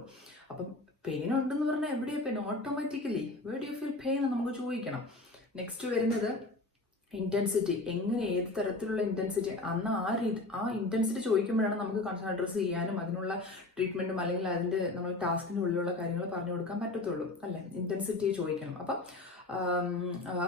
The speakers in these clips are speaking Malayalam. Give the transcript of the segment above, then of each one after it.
പറ്റത്തുള്ളൂ. അപ്പം പെയിൻ ഉണ്ടെന്ന് പറഞ്ഞാൽ എവിടെയാണ് pain? Automatically where do you feel pain എന്ന് നമുക്ക് ചോദിക്കണം. നെക്സ്റ്റ് വരുന്നത് ഇൻറ്റൻസിറ്റി. എങ്ങനെ, ഏത് തരത്തിലുള്ള ഇൻറ്റൻസിറ്റി, അന്ന് ആ ഇൻറ്റൻസിറ്റി ചോദിക്കുമ്പോഴാണ് നമുക്ക് കൺസേൺ അഡ്രസ്സ് ചെയ്യാനും അതിനുള്ള ട്രീറ്റ്മെൻറ്റും അല്ലെങ്കിൽ അതിൻ്റെ നമ്മൾ ടാസ്കിൻ്റെ ഉള്ളിലുള്ള കാര്യങ്ങൾ പറഞ്ഞു കൊടുക്കാൻ പറ്റത്തുള്ളൂ അല്ലേ. ഇൻറ്റൻസിറ്റി ചോദിക്കണം. അപ്പം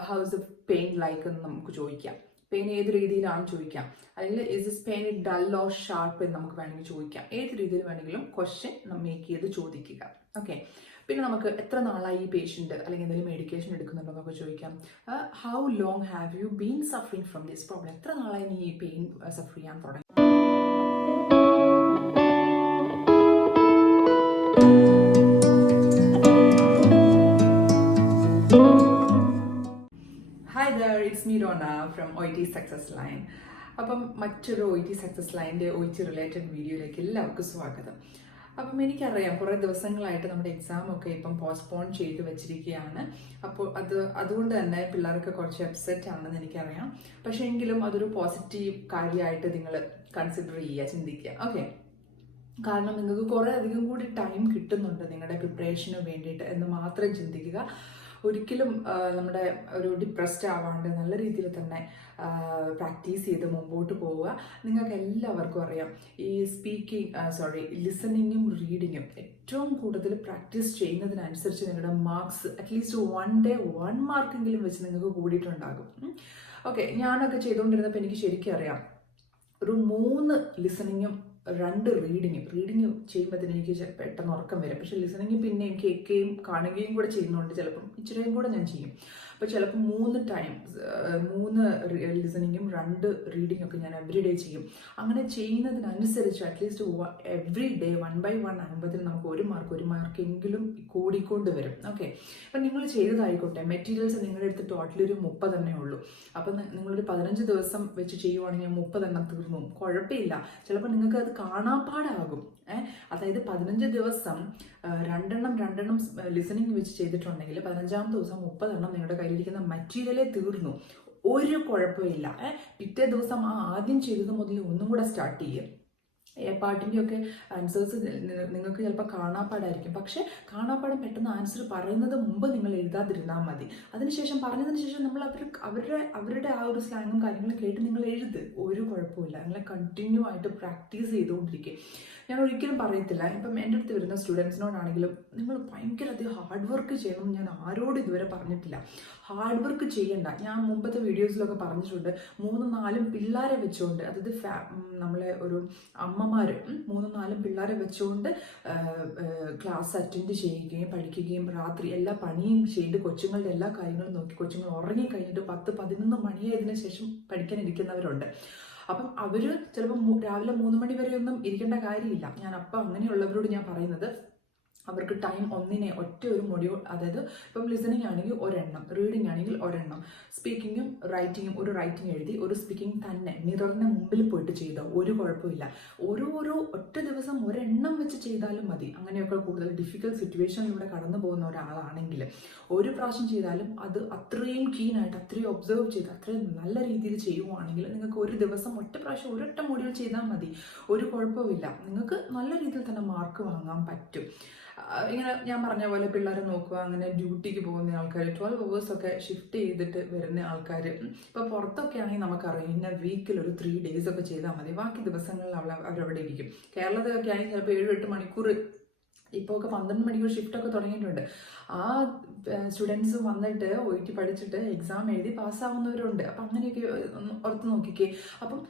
how is the pain like എന്ന് നമുക്ക് ചോദിക്കാം. പെയിൻ ഏത് രീതിയിലാണ് ചോദിക്കാം. അല്ലെങ്കിൽ is this pain dull or sharp എന്ന് നമുക്ക് വേണമെങ്കിൽ ചോദിക്കാം. ഏത് രീതിയിൽ വേണമെങ്കിലും ക്വസ്റ്റ്യൻ മേക്ക് ചെയ്ത് ചോദിക്കുക. ഓക്കെ. പിന്നെ നമുക്ക് എത്ര നാളായി ഈ പേഷ്യൻറ്റ് അല്ലെങ്കിൽ എന്തെങ്കിലും മെഡിക്കേഷൻ എടുക്കുന്നുണ്ടോ എന്നൊക്കെ ചോദിക്കാം. How long have you been suffering from this problem? എത്ര നാളായി നീ ഈ പെയിൻ സഫർ ചെയ്യാൻ തുടങ്ങി? Hi there, it's me Rona from OIT success line. അപ്പം മറ്റൊരു OIT സക്സസ് ലൈൻ്റെ OIT റിലേറ്റഡ് വീഡിയോയിലേക്ക് എല്ലാവർക്കും സ്വാഗതം. അപ്പം എനിക്കറിയാം കുറേ ദിവസങ്ങളായിട്ട് നമ്മുടെ എക്സാമൊക്കെ ഇപ്പം പോസ്റ്റ്പോൺ ചെയ്ത് വെച്ചിരിക്കുകയാണ്. അപ്പോൾ അതുകൊണ്ട് തന്നെ പിള്ളേർക്ക് കുറച്ച് അപ്സെറ്റ് ആണെന്ന് എനിക്കറിയാം. പക്ഷേ എങ്കിലും അതൊരു പോസിറ്റീവ് കാര്യമായിട്ട് നിങ്ങൾ കൺസിഡർ ചെയ്യുക, ചിന്തിക്കുക. ഓക്കെ. കാരണം നിങ്ങൾക്ക് കുറേ അധികം കൂടി ടൈം കിട്ടുന്നുണ്ട് നിങ്ങളുടെ പ്രിപ്പറേഷന് വേണ്ടിയിട്ട് എന്ന് മാത്രം ചിന്തിക്കുക. ഒരിക്കലും നമ്മുടെ ഒരു ഡിപ്രസ്ഡ് ആവാണ്ട് നല്ല രീതിയിൽ തന്നെ പ്രാക്ടീസ് ചെയ്ത് മുമ്പോട്ട് പോവുക. നിങ്ങൾക്ക് എല്ലാവർക്കും അറിയാം ഈ ലിസണിങ്ങും റീഡിങ്ങും ഏറ്റവും കൂടുതൽ പ്രാക്ടീസ് ചെയ്യുന്നതിനനുസരിച്ച് നിങ്ങളുടെ മാർക്സ് അറ്റ്ലീസ്റ്റ് 1 day 1 മാർക്കെങ്കിലും വെച്ച് നിങ്ങൾക്ക് കൂടിയിട്ടുണ്ടാകും. ഓക്കെ. ഞാനൊക്കെ ചെയ്തുകൊണ്ടിരുന്നപ്പോൾ എനിക്ക് ശരിക്കും അറിയാം ഒരു 3 ലിസണിങ്ങും 2 റീഡിങ് ചെയ്യുമ്പോഴത്തേന് എനിക്ക് പെട്ടെന്ന് ഉറക്കം വരും. പക്ഷെ ലിസണിങ് പിന്നെ എനിക്ക് കേൾക്കുകയും കാണുകയും കൂടെ ചെയ്യുന്നതുകൊണ്ട് ചിലപ്പം ഇച്ചിരിയും കൂടെ ഞാൻ ചെയ്യും. അപ്പോൾ ചിലപ്പോൾ 3 ലിസണിങ്ങും 2 റീഡിങ്ങും ഒക്കെ ഞാൻ എവറി ഡേ ചെയ്യും. അങ്ങനെ ചെയ്യുന്നതിനനുസരിച്ച് അറ്റ്ലീസ്റ്റ് എവറി ഡേ 1 by 1 ആകുമ്പോഴത്തേന് നമുക്ക് 1 മാർക്കെങ്കിലും കൂടിക്കൊണ്ട് വരും. ഓക്കെ. അപ്പം നിങ്ങൾ ചെയ്തതായിക്കോട്ടെ, മെറ്റീരിയൽസ് നിങ്ങളുടെ അടുത്ത് ടോട്ടലി ഒരു 30 തന്നെ ഉള്ളൂ. അപ്പം നിങ്ങളൊരു 15 ദിവസം വെച്ച് ചെയ്യുവാണെങ്കിൽ 30 എണ്ണം തീർന്നു, കുഴപ്പമില്ല. ചിലപ്പോൾ നിങ്ങൾക്ക് അത് കാണാപ്പാടാകും. അതായത് 15 ദിവസം 2 എണ്ണം ലിസണിങ് വെച്ച് ചെയ്തിട്ടുണ്ടെങ്കിൽ 15ാമത്തെ ദിവസം 30 എണ്ണം നിങ്ങളുടെ കയ്യിലിരിക്കുന്ന മെറ്റീരിയലേ തീർന്നു, ഒരു കുഴപ്പമില്ല. പിറ്റേ ദിവസം ആദ്യം ചെയ്തത് മുതൽ ഒന്നും കൂടെ സ്റ്റാർട്ട് ചെയ്യുക. പാട്ടിൻ്റെയൊക്കെ ആൻസേഴ്സ് നിങ്ങൾക്ക് ചിലപ്പോൾ കാണാപ്പാടായിരിക്കും. പക്ഷേ കാണാപ്പാടം പെട്ടെന്ന് ആൻസർ പറയുന്നത് മുമ്പ് നിങ്ങൾ എഴുതാതിരുന്നാൽ മതി. അതിനുശേഷം പറഞ്ഞതിന് ശേഷം നമ്മൾ അവരുടെ ആ ഒരു സ്ലാങ്ങും കാര്യങ്ങളും കേട്ട് നിങ്ങൾ എഴുത്, ഒരു കുഴപ്പമില്ല. നിങ്ങൾ കണ്ടിന്യൂ ആയിട്ട് പ്രാക്ടീസ് ചെയ്തുകൊണ്ടിരിക്കുക. ഞാൻ ഒരിക്കലും പറയത്തില്ല, ഇപ്പം എൻ്റെ അടുത്ത് വരുന്ന സ്റ്റുഡൻസിനോടാണെങ്കിലും നിങ്ങൾ ഭയങ്കര അധികം ഹാർഡ് വർക്ക് ചെയ്യണം ഞാൻ ആരോടും ഇതുവരെ പറഞ്ഞിട്ടില്ല. ഹാർഡ് വർക്ക് ചെയ്യണ്ട. ഞാൻ മുമ്പത്തെ വീഡിയോസിലൊക്കെ പറഞ്ഞിട്ടുണ്ട്, 3-4 പിള്ളേരെ വെച്ചുകൊണ്ട്, അതായത് നമ്മളെ ഒരു അമ്മമാർ 3-4 പിള്ളേരെ വെച്ചുകൊണ്ട് ക്ലാസ് അറ്റൻഡ് ചെയ്യുകയും പഠിക്കുകയും രാത്രി എല്ലാ പണിയും ചെയ്ത് കൊച്ചുങ്ങളുടെ എല്ലാ കാര്യങ്ങളും നോക്കി കൊച്ചുങ്ങൾ ഉറങ്ങി കഴിഞ്ഞിട്ട് 10-11 മണിയായതിനു ശേഷം പഠിക്കാൻ ഇരിക്കുന്നവരുണ്ട്. അപ്പം അവർ ചിലപ്പോൾ രാവിലെ 3 മണി വരെ ഒന്നും ഇരിക്കേണ്ട കാര്യമില്ല. ഞാൻ അപ്പം അങ്ങനെയുള്ളവരോട് ഞാൻ പറയുന്നത്, അവർക്ക് ടൈം ഒറ്റ ഒരു മൊഡ്യൂൾ, അതായത് ഇപ്പം ലിസണിങ് ആണെങ്കിൽ 1 എണ്ണം, റീഡിങ് ആണെങ്കിൽ 1 എണ്ണം, സ്പീക്കിങ്ങും റൈറ്റിങ്ങും ഒരു റൈറ്റിംഗ് എഴുതി ഒരു സ്പീക്കിംഗ് തന്നെ മിററിന് മുമ്പിൽ പോയിട്ട് ചെയ്തോ, ഒരു കുഴപ്പമില്ല. ഒറ്റ ദിവസം 1 എണ്ണം വെച്ച് ചെയ്താലും മതി. അങ്ങനെയൊക്കെ കൂടുതൽ ഡിഫിക്കൽട്ട് സിറ്റുവേഷനിലൂടെ കടന്നു പോകുന്ന ഒരാളാണെങ്കിൽ 1 പ്രാവശ്യം ചെയ്താലും അത് അത്രയും കീനായിട്ട് അത്രയും ഒബ്സർവ് ചെയ്ത് അത്രയും നല്ല രീതിയിൽ ചെയ്യുവാണെങ്കിൽ നിങ്ങൾക്ക് ഒരു ദിവസം ഒറ്റ പ്രാവശ്യം 1 മൊഡ്യൂൾ ചെയ്താൽ മതി, ഒരു കുഴപ്പമില്ല. നിങ്ങൾക്ക് നല്ല രീതിയിൽ തന്നെ മാർക്ക് വാങ്ങാൻ പറ്റും. ഇങ്ങനെ ഞാൻ പറഞ്ഞ പോലെ പിള്ളേരെ നോക്കുക, അങ്ങനെ ഡ്യൂട്ടിക്ക് പോകുന്ന ആൾക്കാർ 12 hours ഒക്കെ ഷിഫ്റ്റ് ചെയ്തിട്ട് വരുന്ന ആൾക്കാർ, ഇപ്പോൾ പുറത്തൊക്കെ ആണെങ്കിൽ നമുക്കറിയാം ഇന്ന വീക്കിൽ ഒരു 3 days ഒക്കെ ചെയ്താൽ മതി, ബാക്കി ദിവസങ്ങളിൽ അവരവിടെ ഇരിക്കും. കേരളത്തിലൊക്കെ ആണെങ്കിൽ ചിലപ്പോൾ 7-8 മണിക്കൂർ, ഇപ്പോൾ ഒക്കെ 12 മണിക്കൂർ ഷിഫ്റ്റൊക്കെ തുടങ്ങിയിട്ടുണ്ട്. ആ സ്റ്റുഡൻസ് വന്നിട്ട് OIT പഠിച്ചിട്ട് എക്സാം എഴുതി പാസ്സാവുന്നവരുണ്ട്. അപ്പം അങ്ങനെയൊക്കെ ഓർത്ത് നോക്കിക്കേ. അപ്പം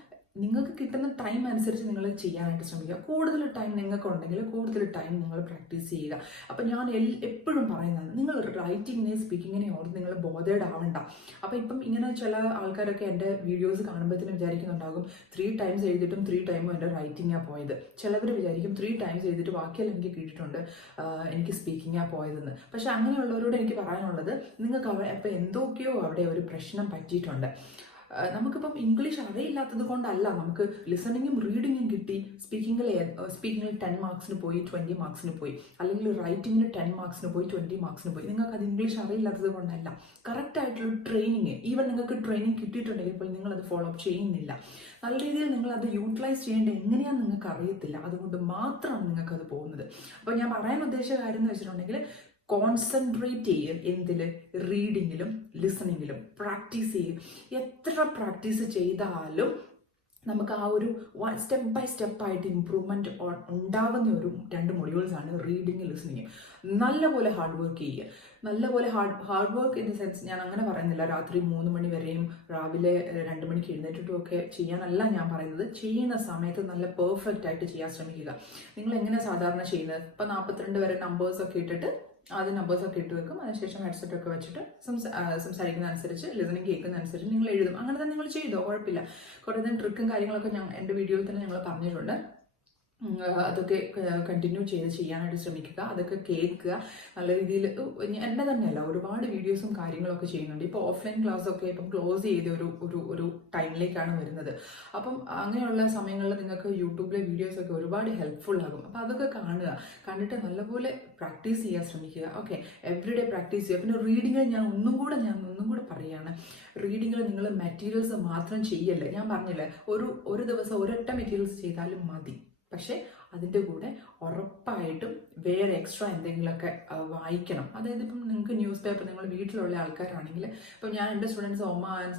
നിങ്ങൾക്ക് കിട്ടുന്ന ടൈം അനുസരിച്ച് നിങ്ങൾ ചെയ്യാനായിട്ട് ശ്രമിക്കുക. കൂടുതൽ ടൈം നിങ്ങൾക്കുണ്ടെങ്കിൽ കൂടുതൽ ടൈം നിങ്ങൾ പ്രാക്ടീസ് ചെയ്യുക. അപ്പം ഞാൻ എപ്പോഴും പറയുന്നത്, നിങ്ങൾ റൈറ്റിങ്ങിനെ സ്പീക്കിങ്ങിനെ ഓർത്ത് നിങ്ങൾ ബോധേഡ് ആവണ്ട. അപ്പം ഇപ്പം ഇങ്ങനെ ചില ആൾക്കാരൊക്കെ എൻ്റെ വീഡിയോസ് കാണുമ്പോഴത്തേനും വിചാരിക്കുന്നുണ്ടാകും 3 times എഴുതിയിട്ടും 3 times എൻ്റെ റൈറ്റിങ്ങാണ് പോയത്. ചിലവർ വിചാരിക്കും 3 times എഴുതിയിട്ട് ബാക്കിയെല്ലാം എനിക്ക് കിട്ടിയിട്ടുണ്ട്, എനിക്ക് സ്പീക്കിങ്ങാണ് പോയതെന്ന്. പക്ഷെ അങ്ങനെയുള്ളവരോട് എനിക്ക് പറയാനുള്ളത്, നിങ്ങൾക്ക് അപ്പോൾ എന്തൊക്കെയോ അവിടെ ഒരു പ്രശ്നം പറ്റിയിട്ടുണ്ട്. നമുക്കിപ്പം ഇംഗ്ലീഷ് അറിയില്ലാത്തത് കൊണ്ടല്ല, നമുക്ക് ലിസണിങ്ങും റീഡിങ്ങും കിട്ടി. സ്പീക്കിങ്ങിൽ 10 മാർക്സിന് പോയി, 20 മാർക്സിന് പോയി, അല്ലെങ്കിൽ റൈറ്റിങ്ങിന് 10 മാർക്സിന് പോയി, 20 മാർക്സിന് പോയി. നിങ്ങൾക്ക് അത് ഇംഗ്ലീഷ് അറിയില്ലാത്തത് കൊണ്ടല്ല, കറക്റ്റ് ആയിട്ടുള്ള ട്രെയിനിങ്, ഈവൻ നിങ്ങൾക്ക് ട്രെയിനിങ് കിട്ടിയിട്ടുണ്ടെങ്കിൽ ഇപ്പോൾ നിങ്ങളത് ഫോളോ അപ്പ് ചെയ്യുന്നില്ല, നല്ല രീതിയിൽ നിങ്ങൾ അത് യൂട്ടിലൈസ് ചെയ്യേണ്ടത് എങ്ങനെയാണെന്ന് നിങ്ങൾക്ക് അറിയത്തില്ല, അതുകൊണ്ട് മാത്രമാണ് നിങ്ങൾക്കത് പോകുന്നത്. അപ്പോൾ ഞാൻ പറയാൻ ഉദ്ദേശിച്ച കാര്യം എന്ന് വെച്ചിട്ടുണ്ടെങ്കിൽ, കോൺസെൻട്രേറ്റ് ചെയ്യും എന്തില്, റീഡിങ്ങിലും ലിസണിങ്ങിലും പ്രാക്ടീസ് ചെയ്യും. എത്ര പ്രാക്ടീസ് ചെയ്താലും നമുക്ക് ആ ഒരു സ്റ്റെപ്പ് ബൈ സ്റ്റെപ്പായിട്ട് ഇമ്പ്രൂവ്മെൻറ്റ് ഉണ്ടാവുന്ന ഒരു 2 മൊഡ്യൂൾസാണ് റീഡിങ് ലിസണിങ്. നല്ലപോലെ ഹാർഡ് വർക്ക് ചെയ്യുക. നല്ലപോലെ hard work in the sense, ഞാൻ അങ്ങനെ പറയുന്നില്ല രാത്രി 3 മണി വരെയും രാവിലെ 2 മണിക്ക് എഴുന്നേറ്റിട്ടും ഒക്കെ ചെയ്യാനല്ല ഞാൻ പറയുന്നത്. ചെയ്യുന്ന സമയത്ത് നല്ല പെർഫെക്റ്റ് ആയിട്ട് ചെയ്യാൻ ശ്രമിക്കുക. നിങ്ങൾ എങ്ങനെ സാധാരണ ചെയ്യുന്നത്, ഇപ്പം 42 വരെ നമ്പേഴ്സൊക്കെ ഇട്ടിട്ട് ആദ്യം നമ്പേഴ്സൊക്കെ ഇട്ട് വെക്കും, അതിനുശേഷം ഹെഡ്സെറ്റൊക്കെ വെച്ചിട്ട് സംസാരിക്കുന്ന അനുസരിച്ച്, ലിസണിങ് കേൾക്കുന്ന അനുസരിച്ച് നിങ്ങൾ എഴുതും. അങ്ങനെ തന്നെ നിങ്ങൾ ചെയ്തോ, കുഴപ്പമില്ല. കുറേ തന്നെ ട്രിക്കും കാര്യങ്ങളൊക്കെ എൻ്റെ വീഡിയോയിൽ തന്നെ ഞങ്ങൾ പറഞ്ഞിട്ടുണ്ട്. അതൊക്കെ കണ്ടിന്യൂ ചെയ്യാനായിട്ട് ശ്രമിക്കുക. അതൊക്കെ കേൾക്കുക നല്ല രീതിയിൽ. എൻ്റെ തന്നെയല്ല, ഒരുപാട് വീഡിയോസും കാര്യങ്ങളൊക്കെ ചെയ്യുന്നുണ്ട്. ഇപ്പോൾ ഓഫ്ലൈൻ ക്ലാസ്സൊക്കെ ഇപ്പം ക്ലോസ് ചെയ്ത ഒരു ടൈമിലേക്കാണ് വരുന്നത്. അപ്പം അങ്ങനെയുള്ള സമയങ്ങളിൽ നിങ്ങൾക്ക് യൂട്യൂബിലെ വീഡിയോസൊക്കെ ഒരുപാട് ഹെൽപ്ഫുൾ ആകും. അപ്പം അതൊക്കെ കാണുക, കണ്ടിട്ട് നല്ലപോലെ പ്രാക്ടീസ് ചെയ്യാൻ ശ്രമിക്കുക. ഓക്കെ, എവറിഡേ പ്രാക്ടീസ് ചെയ്യുക. പിന്നെ റീഡിങ്ങിൽ ഞാൻ ഒന്നും കൂടെ പറയുകയാണ്, റീഡിങ്ങിൽ നിങ്ങൾ മെറ്റീരിയൽസ് മാത്രം ചെയ്യല്ലേ. ഞാൻ പറഞ്ഞില്ലേ, ഒരു ദിവസം ഒരൊറ്റ മെറ്റീരിയൽസ് ചെയ്താലും മതി. പക്ഷേ അതിൻ്റെ കൂടെ ഉറപ്പായിട്ടും വേറെ എക്സ്ട്രാ എന്തെങ്കിലുമൊക്കെ വായിക്കണം. അതായത് ഇപ്പം നിങ്ങൾക്ക് ന്യൂസ് പേപ്പർ, നിങ്ങൾ വീട്ടിലുള്ള ആൾക്കാരാണെങ്കിൽ, ഇപ്പം ഞാൻ എൻ്റെ സ്റ്റുഡൻസ് ഒമാൻ,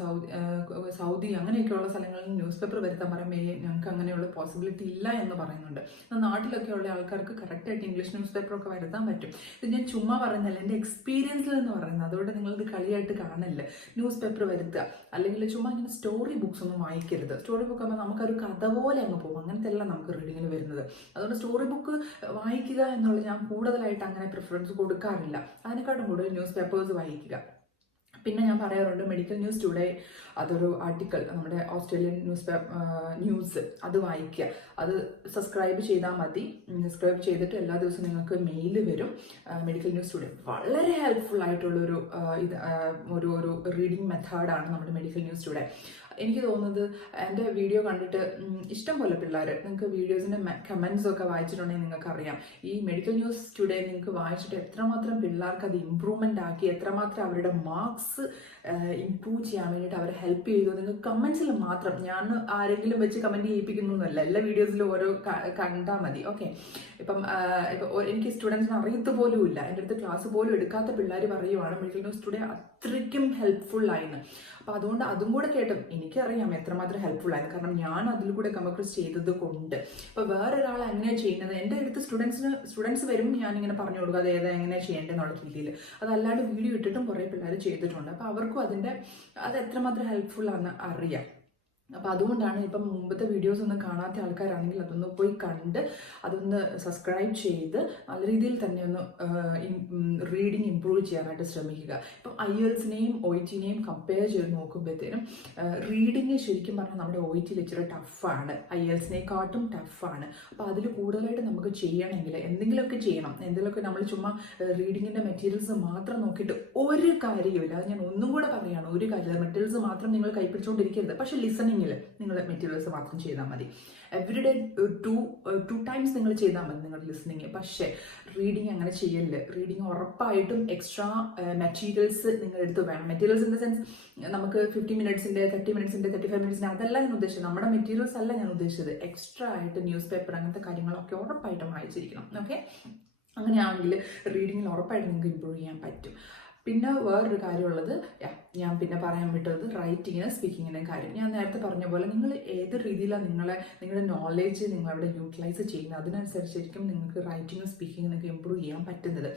സൗദി അങ്ങനെയൊക്കെയുള്ള സ്ഥലങ്ങളിൽ ന്യൂസ് പേപ്പർ വരുത്താൻ പറയുമ്പോൾ ഞങ്ങൾക്ക് അങ്ങനെയുള്ള പോസിബിലിറ്റി ഇല്ല എന്ന് പറയുന്നുണ്ട്. നാട്ടിലൊക്കെ ഉള്ള ആൾക്കാർക്ക് കറക്റ്റായിട്ട് ഇംഗ്ലീഷ് ന്യൂസ് പേപ്പറൊക്കെ വരുത്താൻ പറ്റും. ഇത് ഞാൻ ചുമ്മാ പറയുന്നില്ല, എൻ്റെ എക്സ്പീരിയൻസിൽ എന്ന് പറയുന്നത്. അതുകൊണ്ട് നിങ്ങളിത് കളിയായിട്ട് കാണില്ല. ന്യൂസ് പേപ്പർ വരുത്തുക, അല്ലെങ്കിൽ ചുമ്മാ ഇങ്ങനെ സ്റ്റോറി ബുക്സ് ഒന്നും വായിക്കരുത്. സ്റ്റോറി ബുക്ക് ആകുമ്പോൾ നമുക്കൊരു കഥ പോലെ അങ്ങ് പോകും. അങ്ങനത്തെ എല്ലാം നമുക്ക് റീഡിങ്ങിന് വരുന്നത്. അതുകൊണ്ട് സ്റ്റോറി ബുക്ക് വായിക്കുക എന്നുള്ളത് ഞാൻ കൂടുതലായിട്ട് അങ്ങനെ പ്രിഫറൻസ് കൊടുക്കാറില്ല. അതിനെക്കാട്ടും കൂടുതൽ ന്യൂസ് പേപ്പേഴ്സ് വായിക്കുക. പിന്നെ ഞാൻ പറയാറുണ്ട്, മെഡിക്കൽ ന്യൂസ് ടുഡേ, അതൊരു ആർട്ടിക്കിൾ, നമ്മുടെ ഓസ്ട്രേലിയൻ ന്യൂസ്, അത് വായിക്കുക. അത് സബ്സ്ക്രൈബ് ചെയ്താൽ മതി. സബ്സ്ക്രൈബ് ചെയ്തിട്ട് എല്ലാ ദിവസവും നിങ്ങൾക്ക് മെയിൽ വരും. മെഡിക്കൽ ന്യൂസ് ടുഡേ വളരെ ഹെൽപ്ഫുൾ ആയിട്ടുള്ളൊരു ഒരു റീഡിങ് മെത്തേഡാണ് നമ്മുടെ മെഡിക്കൽ ന്യൂസ് ടുഡേ. എനിക്ക് തോന്നുന്നത്, എൻ്റെ വീഡിയോ കണ്ടിട്ട് ഇഷ്ടം പോലെ പിള്ളേർ, നിങ്ങൾക്ക് വീഡിയോസിൻ്റെ കമൻസ് ഒക്കെ വായിച്ചിട്ടുണ്ടെങ്കിൽ നിങ്ങൾക്ക് അറിയാം, ഈ മെഡിക്കൽ ന്യൂസ് ടുഡേ നിങ്ങൾക്ക് വായിച്ചിട്ട് എത്രമാത്രം പിള്ളേർക്ക് അത് ഇമ്പ്രൂവ്മെൻ്റ് ആക്കി, എത്രമാത്രം അവരുടെ മാർക്സ് ഇമ്പ്രൂവ് ചെയ്യാൻ വേണ്ടിയിട്ട് അവരെ ഹെൽപ്പ് ചെയ്തു. നിങ്ങൾക്ക് കമൻസിൽ മാത്രം, ഞാൻ ആരെങ്കിലും വെച്ച് കമൻറ്റ് ചെയ്യിപ്പിക്കുന്നൊന്നുമല്ല, എല്ലാ വീഡിയോസിലും ഓരോ കണ്ടാൽ മതി. ഓക്കെ, ഇപ്പം എനിക്ക് സ്റ്റുഡൻസിന് അറിയത്ത് പോലും ഇല്ല, എൻ്റെ അടുത്ത് ക്ലാസ് പോലും എടുക്കാത്ത പിള്ളേർ പറയുവാണ് മെഡിക്കൽ ന്യൂസ് ടുഡേ അത്രയ്ക്കും ഹെൽപ്ഫുൾ ആയിന്ന്. അപ്പോൾ അതുകൊണ്ട് അതും കൂടെ കേട്ടും എനിക്കറിയാം എത്രമാത്രം ഹെൽപ്ഫുൾ ആയിരുന്നു. കാരണം ഞാൻ അതിൽ കൂടെ കമക്രസ് ചെയ്തത് കൊണ്ട്. ഇപ്പോൾ വേറൊരാൾ എങ്ങനെയാണ് ചെയ്യുന്നത്, എൻ്റെ അടുത്ത് സ്റ്റുഡൻസ് വരും, ഞാനിങ്ങനെ പറഞ്ഞു കൊടുക്കുക അത് എങ്ങനെയാണ് ചെയ്യേണ്ടതെന്നുള്ള രീതിയിൽ. അതല്ലാണ്ട് വീഡിയോ ഇട്ടിട്ടും കുറേ പിള്ളേർ ചെയ്തിട്ടുണ്ട്. അപ്പോൾ അവർക്കും അത് എത്രമാത്രം ഹെൽപ്ഫുൾ ആണെന്ന് അറിയാം. അപ്പോൾ അതുകൊണ്ടാണ്, ഇപ്പം മുമ്പത്തെ വീഡിയോസ് ഒന്നും കാണാത്ത ആൾക്കാരാണെങ്കിൽ അതൊന്ന് പോയി കണ്ട് അതൊന്ന് സബ്സ്ക്രൈബ് ചെയ്ത് നല്ല രീതിയിൽ തന്നെ ഒന്ന് റീഡിങ് ഇമ്പ്രൂവ് ചെയ്യാനായിട്ട് ശ്രമിക്കുക. ഇപ്പം IELTS-നെയും OET-നെയും കമ്പയർ ചെയ്ത് നോക്കുമ്പോഴത്തേനും റീഡിങ് ശരിക്കും പറഞ്ഞാൽ നമ്മുടെ OET-ൽ ഇച്ചിരി ടഫാണ്, IELTS-നെക്കാട്ടും ടഫാണ്. അപ്പോൾ അതിൽ കൂടുതലായിട്ട് നമുക്ക് ചെയ്യണമെങ്കിൽ എന്തെങ്കിലുമൊക്കെ ചെയ്യണം. എന്തെങ്കിലുമൊക്കെ നമ്മൾ ചുമ്മാ റീഡിങ്ങിൻ്റെ മെറ്റീരിയൽസ് മാത്രം നോക്കിയിട്ട് ഒരു കാര്യമില്ല. അത് ഞാൻ ഒന്നും കൂടെ പറയുകയാണ്, ഒരു കാര്യമില്ല. മെറ്റീരിയൽസ് മാത്രം നിങ്ങൾ കൈപ്പിടിച്ചുകൊണ്ടിരിക്കരുത്. പക്ഷേ ലിസണിങ്ങിൽ നിങ്ങൾ മെറ്റീരിയൽസ് മാത്രം ചെയ്താൽ മതി. എവറിഡേ 2 ടൈംസ് നിങ്ങൾ ചെയ്താൽ മതി നിങ്ങളുടെ ലിസണിങ്. പക്ഷേ റീഡിങ് അങ്ങനെ ചെയ്യല്ലേ. റീഡിങ് ഉറപ്പായിട്ടും എക്സ്ട്രാ മെറ്റീരിയൽസ് നിങ്ങളെടുത്ത് വേണം. മെറ്റീരിയൽസ് ഇൻ ദ സെൻസ് നമുക്ക് 50 മിനിറ്റ്സിൻ്റെ 30 മിനിറ്റ്സിൻ്റെ 35 മിനിറ്റ്സിൻ്റെ അതല്ല ഞാൻ ഉദ്ദേശിച്ചത്. നമ്മുടെ മെറ്റീരിയൽസ് അല്ല ഞാൻ ഉദ്ദേശിച്ചത്. എക്സ്ട്രാ ആയിട്ട് ന്യൂസ് പേപ്പർ അങ്ങനത്തെ കാര്യങ്ങളൊക്കെ ഉറപ്പായിട്ടും വായിച്ചിരിക്കണം. ഓക്കെ, അങ്ങനെയാണെങ്കിൽ റീഡിങ്ങിൽ ഉറപ്പായിട്ട് നിങ്ങൾക്ക് ഇമ്പ്രൂവ് ചെയ്യാൻ പറ്റും. പിന്നെ വേറൊരു കാര്യമുള്ളത്, ഞാൻ പിന്നെ പറയാൻ വിട്ടത് റൈറ്റിങ്ങിനും സ്പീക്കിങ്ങിനും കാര്യം. ഞാൻ നേരത്തെ പറഞ്ഞ പോലെ നിങ്ങൾ ഏത് രീതിയിലാണ് നിങ്ങളുടെ നോളേജ് നിങ്ങളവിടെ യൂട്ടിലൈസ് ചെയ്യുന്നത്, അതിനനുസരിച്ചായിരിക്കും നിങ്ങൾക്ക് റൈറ്റിങ്ങും സ്പീക്കിങ്ങും നിങ്ങൾക്ക് ഇമ്പ്രൂവ് ചെയ്യാൻ പറ്റുന്നത്.